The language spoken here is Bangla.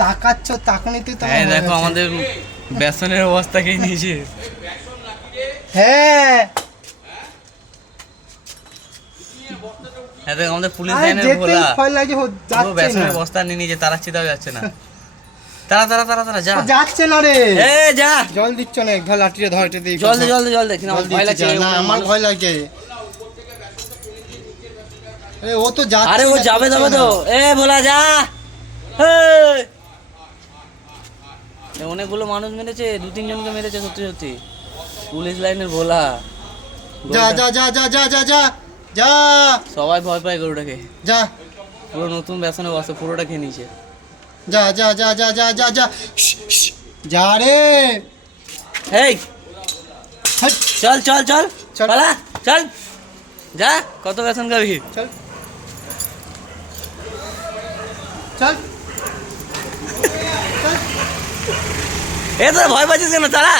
তাকাচ্ছ, তাকানিতে তো হ্যাঁ দেখো আমাদের বেসনের অবস্থা কি নিয়েছে। হ্যাঁ হ্যাঁ দেখ আমাদের পুলিশ আরে লাইনের দেখতেই ভোলা ভয় লাগে, ও পুরো যাচ্ছে না, বেসনের বস্তা নিয়ে নিয়েছে, তারা চিতাও যাচ্ছে না। তারা তারা তারা তারা যা ও যাচ্ছে না রে। এ যা জল দিচ্ছ না, ধর লাঠিটা ধর, এটা দিই জল দে জল দে জল দে, কিন্তু আমার ভয় লাগছে। না আমার ভয় লাগে। আরে ও তো যাচ্ছে, আরে ও যাবে যাবে তো, এ ভোলা যা। অনেকগুলো মানুষ মেরেছে, 2-3 জনকে মেরেছে সত্যি সত্যি, পুলিশ লাইনের ভোলা। যা যা যা যা যা যা যা যা, সবাই ভয় পায় গরুটাকে। যা পুরো নতুন বেসনে বসে, পুরোটা খেয়ে নিয়েছে। যা যা যা যা যা যা যা যা রে। এই হাট, চল চল চল চল। পালা চল যা, কত বেসন খাবি? চল চল চল। এ তোরা ভয় পাচ্ছিস কেন? তারা